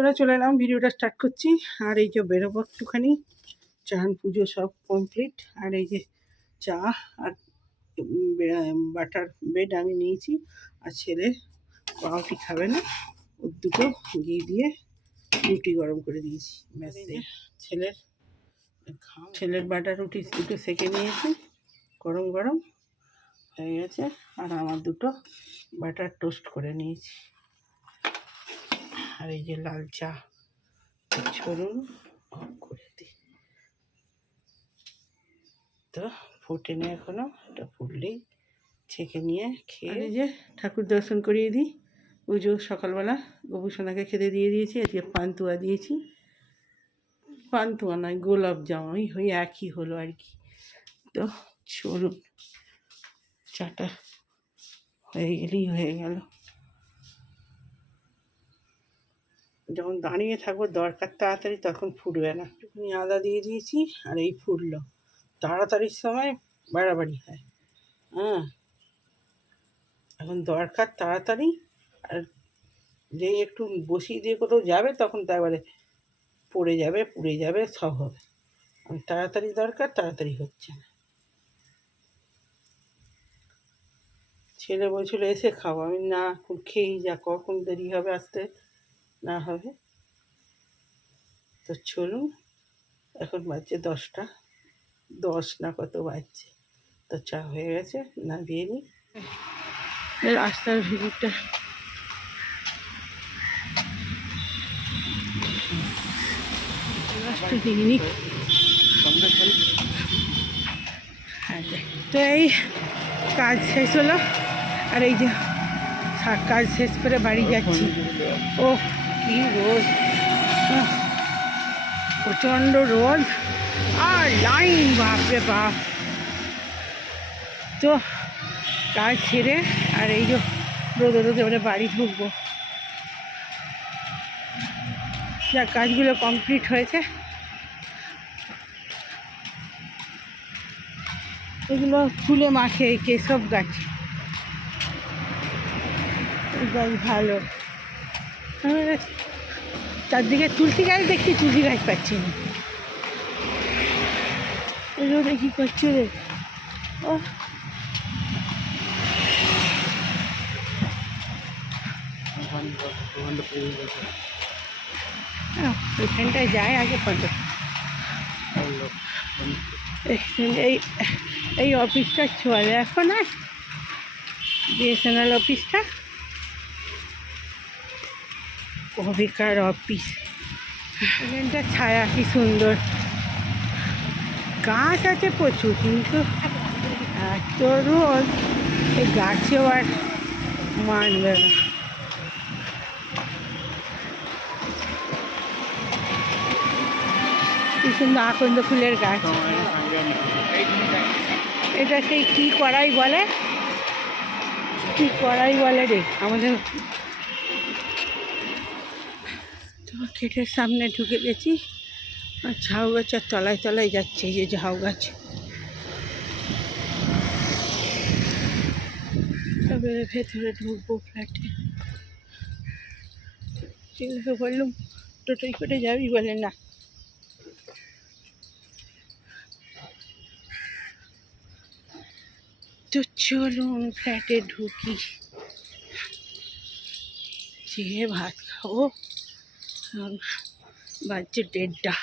তোরা চলে এলাম, ভিডিওটা স্টার্ট করছি। আর এই যে বেরোবো একটুখানি, চান পুজো সব কমপ্লিট। আর এই যে চা আর বাটার ব্রেড আমি নিয়েছি। আর ছেলে পাউরুটি খাবে না, ওর দুটো ঘি দিয়ে রুটি গরম করে দিয়েছি। ছেলের বাটার রুটি দুটো সেঁকে নিয়েছি, গরম গরম হয়ে গেছে। আর আমার দুটো বাটার টোস্ট করে নিয়েছি। আর এই যে লাল চা, চলুন অফ করে দিই। তো ফুটে নিয়ে এখনো, এটা ফুটলেই ছেঁকে নিয়ে খেয়ে এই যে ঠাকুর দর্শন করিয়ে দিই। পুজো সকালবেলা গোপুসোনাকে খেতে দিয়ে দিয়েছি। আজকে পান্তুয়া দিয়েছি, পান্তুয়া নয় গোলাপ জাম, ওই একই হলো আর কি। তো চলুন, চাটা হয়ে গেলেই হয়ে গেল। যখন দাঁড়িয়ে থাকবো দরকার তাড়াতাড়ি, তখন ফুটবে না। একটুখানি আদা দিয়ে দিয়েছি আর এই ফুটলো। তাড়াতাড়ির সময় বাড়াবাড়ি হয়। হ্যাঁ, এখন দরকার তাড়াতাড়ি। আর যে একটু বসিয়ে দিয়ে কোথাও যাবে, তখন তো একবারে পড়ে যাবে, পুড়ে যাবে, সব হবে। তাড়াতাড়ি দরকার, তাড়াতাড়ি হচ্ছে না। ছেলে বলছিল এসে খাবো, আমি না, খেয়েই যা, কখন দেরি হবে আসতে না হবে। তো চলুন, এখন বাজছে 10টা 10 না কত বাজছে। তো চা হয়ে গেছে, নামিয়ে নিই। রাস্তার ভিড়টা তো এই কাজ শেষ হলো। আর এই যে কাজ শেষ করে বাড়ি যাচ্ছি। ও কি রোদ, প্রচণ্ড রোদ আর লাইন, বাপরে বাপ। তো কাজ ছেড়ে আর এই যে রোদে রোদে এবারে বাড়ি ঢুকবো। যা কাজগুলো কমপ্লিট হয়েছে, এগুলো ফুলে মাখে, এই কেশব গাছ, এই গাছ ভালো। চারদিকে তুলসী গাছ দেখছি, তুলসী গাছ পাচ্ছি না। এগুলো দেখি করছে রে। ও ওইখানটায় যায় আগে পর্যন্ত। এই অফিসটা চলে এখন, আর বিএসএনএল অফিসটা, অভিকার অফিস। এখানটা ছায়া কি সুন্দর, গাছ আছে প্রচুর, কিন্তু এত রোদ, এই গাছেও আর মানবে না। কি সুন্দর আকন্দ ফুলের গাছ। এটা সেই কি করাই বলে, কি করাই বলে রে আমাদের। তো গেটের সামনে ঢুকে গেছি। আর ঝাউ গাছের তলায় তলায় যাচ্ছে, এই যে ঝাউ গাছ। তবে ভেতরে ঢুকবো ফ্ল্যাটে। ছেলেকে বললাম টোটোই করে যাবি, বলে না। তো চলুন ফ্ল্যাটে ঢুকি, যেয়ে ভাত খাবো। বাজছে 1:30।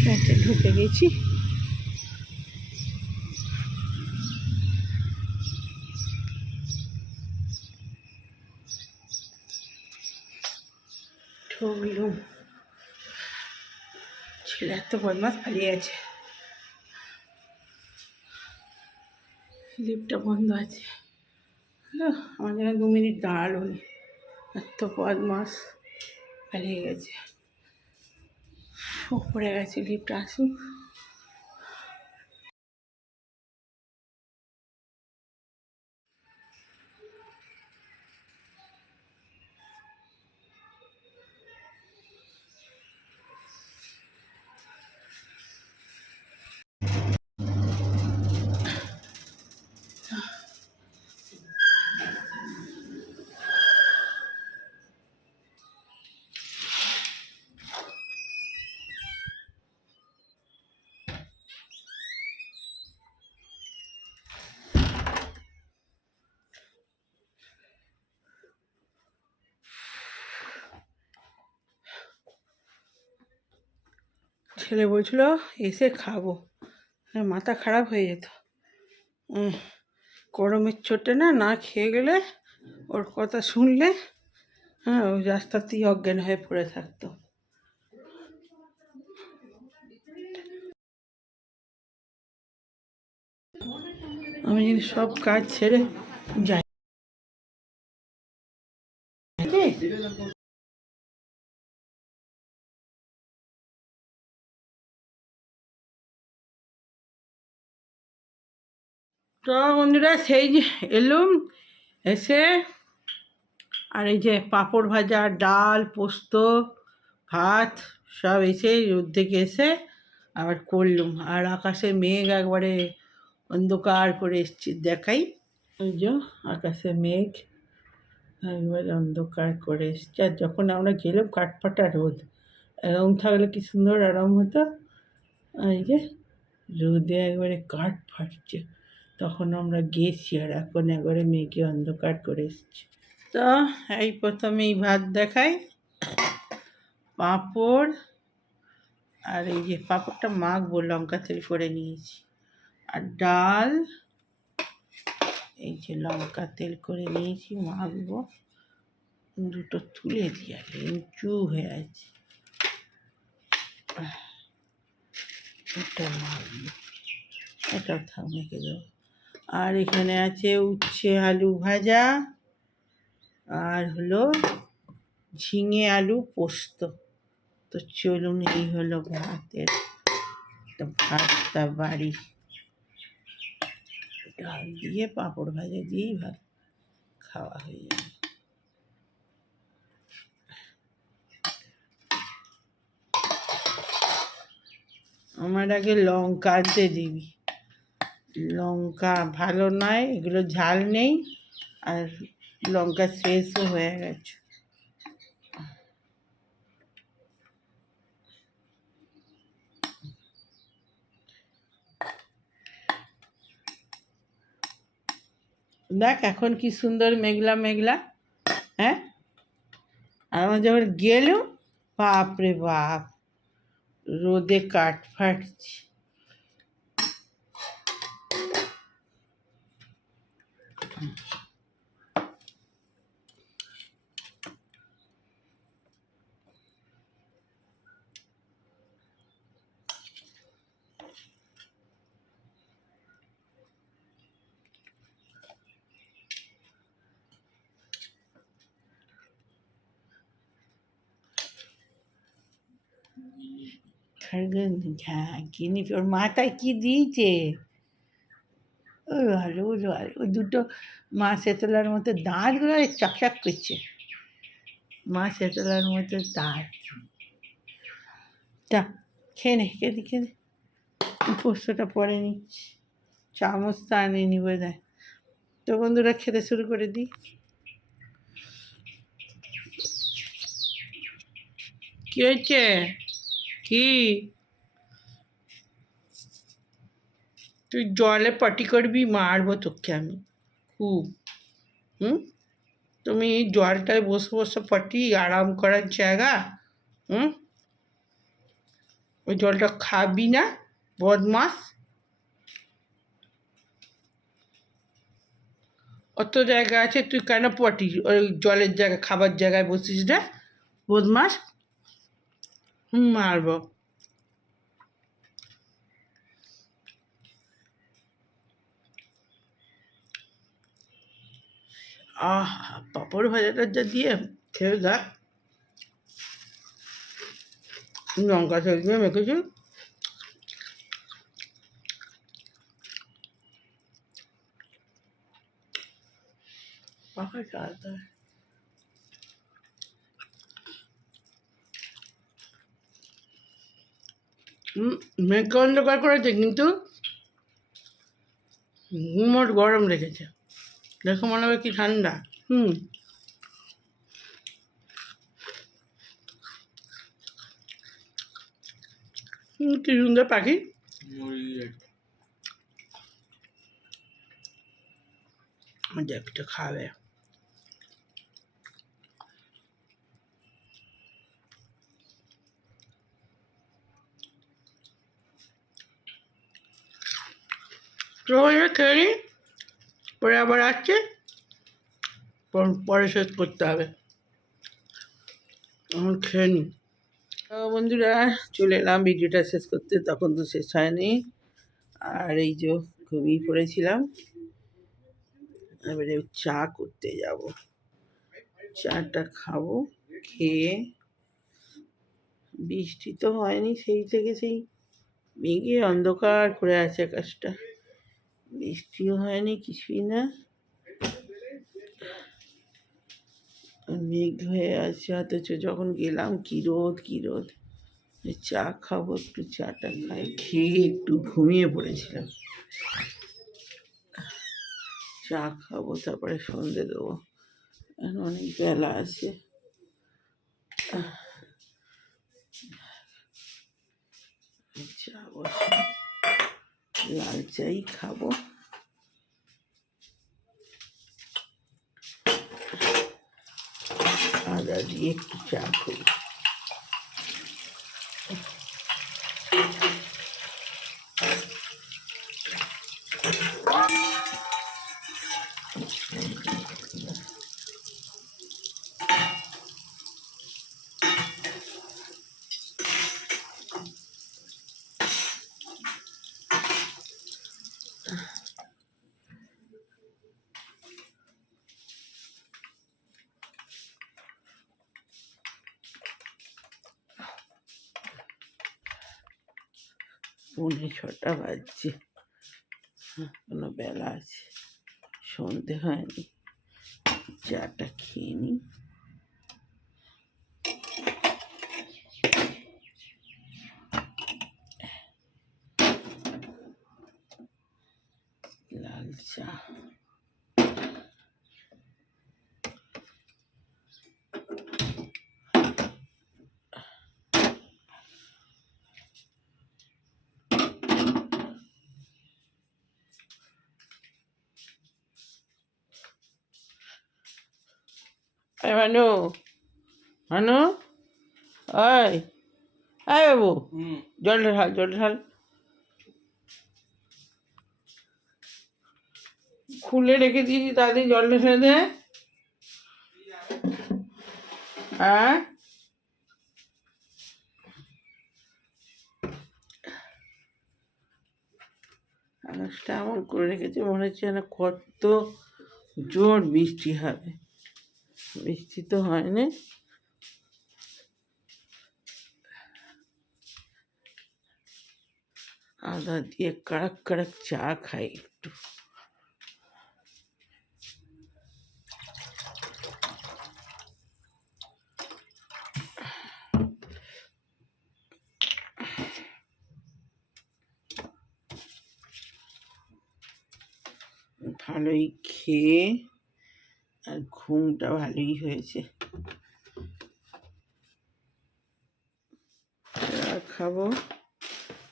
ফ্ল্যাটে ঢুকে গেছি। ঢুকলুম, ছেলে এত বদমাস পালিয়ে আছে। লিফটটা বন্ধ আছে। আমার যেন 2 মিনিট দাঁড়ালো নি, এত বদমাস পালিয়ে গেছে। উপরে গেছে, লিফট আসুক। ছেলে বলছিল এসে খাবো, মাথা খারাপ হয়ে যেত। গরমের চোটে না খেয়ে গেলে, ওর কথা শুনলে ওই রাস্তাতেই অজ্ঞান হয়ে পড়ে থাকতো। আমি সব কাজ ছেড়ে যাই। তো বন্ধুরা, সেই যে এলুম, এসে আর এই যে পাঁপড় ভাজা, ডাল, পোস্ত, ভাত সব এসে রোদ থেকে এসে আবার করলুম। আর আকাশে মেঘ একবারে অন্ধকার করে এসছি, দেখাই। ওই যে আকাশে মেঘ একবারে অন্ধকার করে এসছে। আর যখন আমরা গেলাম কাঠফাটা রোদ, এরম থাকলে কি সুন্দর আরাম হতো। এই যে রোদে একবারে কাঠ ফাটছে, তখন আমরা গেছি, আর এখন একবারে মেঘে অন্ধকার করে এসছি। তো এই প্রথমেই ভাত দেখাই, পাঁপড়, আর এই যে পাঁপড়টা মাখবো, লঙ্কা তেল করে নিয়েছি, আর ডাল, এই যে লঙ্কা তেল করে নিয়েছি, মাখবো। দুটো তুলে দিই, আর উঁচু হয়ে আছে, এটা মাখবো, এটাও থাক, মেখে দেবো। আর এখানে আছে উচ্ছে আলু ভাজা, আর হলো ঝিঙে আলু পোস্ত। তো চলুন, এই হলো ভাতের ভাতটা বাড়ি, ডাল দিয়ে পাঁপড় ভাজা দিয়েই ভাত খাওয়া হয়ে যাবে। আমার আগে লঙ্কা আনতে দিবি, লঙ্কা ভালো নয়, এগুলো ঝাল নেই, আর লঙ্কা শেষও হয়ে গেছে। দেখ এখন কি সুন্দর মেঘলা মেঘলা, হ্যাঁ। আর আমরা যখন গেলুম, বাপরে বাপ, রোদে কাঠ ফাটছে। কিনি, ওর মাথায় কি দিয়েছে, ওই ভালো ভালো, ওই দুটো মা শেতলার মতো দাঁতগুলো চকচক করছে, মা শেতলার মতো দাঁত। তা খেয়ে নে, খেয়ে খেয়ে পোস্তটা পরে নিচ্ছি, চামচটা আনিনি বোধ হয়। তো বন্ধুরা, খেতে শুরু করে দিই। কি হয়েছে, কি তুই জলে পটি করবি, মারবো তোকে আমি খুব। তুমি জলটায় বসে বসে পটি, আরাম করার জায়গা। ওই জলটা খাবি না, বদমাস। অত জায়গা আছে, তুই কেন পটি ওই জলের জায়গায়, খাবার জায়গায় বসিস না, বদমাস। মারব। পাঁপড় ভাজাটা যা দিয়ে খেয়ে দেখ, লঙ্কা তেল দিয়ে মেখেছি। পাখা চালাতে হয়। মেঘ অন্ধকার করেছে কিন্তু গুমোট গরম রেখেছে। দেখো মনে হবে কি ঠান্ডা। কি সুন্দর পাখি। একটু খাবে। তো খেয়ে নি, পরে আবার আসছে, পরে শেষ করতে হবে। এখন খেয়ে নি। বন্ধুরা চলে এলাম ভিডিওটা শেষ করতে, তখন তো শেষ হয়নি। আর এই যে ঘুমিয়ে পড়েছিলাম, এবারে চা করতে যাব। চাটা খাবো, খেয়ে বৃষ্টি তো হয়নি সেই থেকে, সেই মেঘে অন্ধকার করে আছে আকাশটা, বৃষ্টিও হয়নি কিছুই না, মেঘ হয়ে আছে। অথচ যখন গেলাম কি রোদ কি রোদ। চা খাবো, একটু চাটা খাই, খেয়ে একটু ঘুমিয়ে পড়েছিলাম। চা খাবো, তারপরে সন্ধে দেবো, এখন অনেক বেলা আছে। চা বসে, লাল চাই খাবো। আদা দিয়ে একটু চা করি। পৌনে 6টা বাজছে, কোনো বেলা আছে, সন্ধে হয়নি। চাটা খেয়ে নি। লাল চা। মানু, মানু, ওই বাবু, জলটা ঢাল, জলটা ঢাল। খুলে রেখে দিয়েছি, তাড়াতাড়ি জলটা ছেড়ে দে। হ্যাঁ, আকাশটা এমন করে রেখেছে, মনে হচ্ছে না কত জোর বৃষ্টি হবে। বৃষ্টি তো হয়নি। আদা দিয়ে কড়ক কড়ক চা খাই একটু। ভালোই খেয়ে, আর ঘুমটা ভালোই হয়েছে। চা খাবো,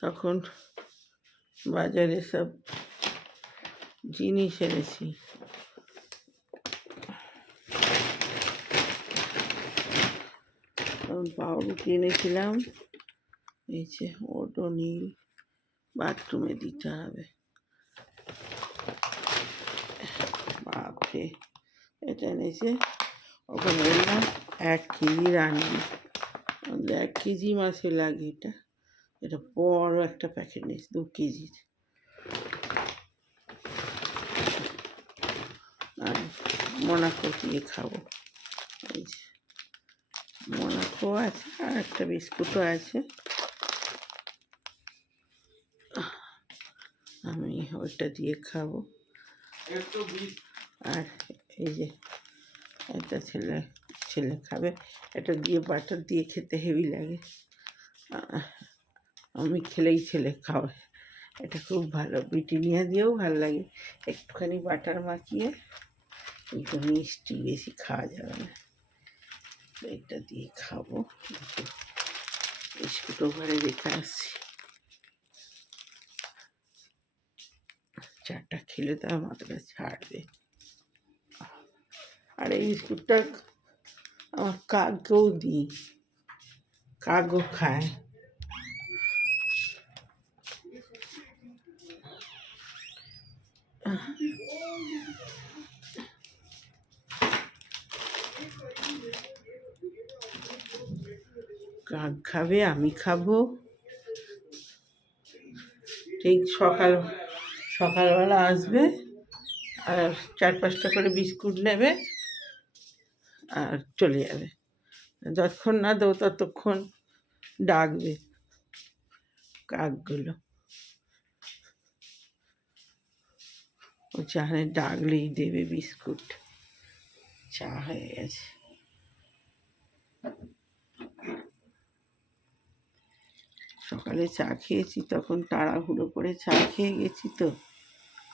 তখন বাজারে সব জিনিস এনেছি। তখন পাউরুটি এনেছিলাম, এই যে ওডোনিল, বাথরুমে দিতে হবে। বাপরে, এটা এনেছে, ওখানে বললাম 1 কেজির আনবি, 1 কেজি মাছে লাগে। এটা বড় একটা প্যাকেট নিয়েছে, 2 কেজির। আর মনা কটিয়ে খাবো। এই যে মোনাকো আছে আর একটা বিস্কুটও আছে। আমি ওইটা দিয়ে খাবো। আর এই যে এটা ছেলে খাবে। এটা দিয়ে বাটার দিয়ে খেতে হেভি লাগে। আমি খেলেই ছেলে খাওয়াই। এটা খুব ভালো, ব্রিটানিয়া দিয়েও ভালো লাগে। একটুখানি বাটার মাখিয়ে, কিন্তু মিষ্টি বেশি খাওয়া যাবে না। এটা দিয়ে খাবো। বিস্কুটও ঘরে রেখে আসছি। চারটা খেলে তো আমার মাথাটা ছাড়বে। আর এই বিস্কুটটা আমার কাককেও দিই, কাকও খায়। কাক খাবে, আমি খাবো। ঠিক সকালবেলা আসবে আর 4-5টা করে বিস্কুট নেবে আর চলে যাবে। যতক্ষণ না দেবো ততক্ষণ ডাকবে কাকগুলো। ও জানে ডাকলেই দেবে বিস্কুট। চা হয়ে গেছে। সকালে চা খেয়েছি, তখন তাড়াহুড়ো করে চা খেয়ে গেছি, তো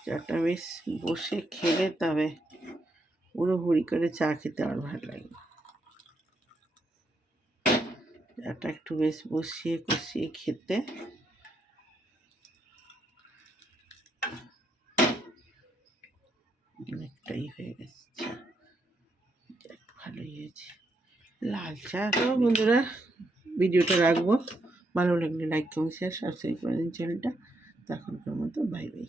চাটা বেশ বসে খেলে তবে হুড়োহুড়ি করে চা খেতে আমার ভালো লাগে। চাটা একটু বেশ বসিয়ে কষিয়ে খেতে অনেকটাই হয়ে গেছে। চা ভালোই হয়েছে। লাল চা। তো বন্ধুরা, ভিডিওটা রাখবো। ভালো লাগলে লাইক কমেন্ট শেয়ার সাবস্ক্রাইব করে দিন চ্যানেলটা। তখনকার মতো বাই বাই।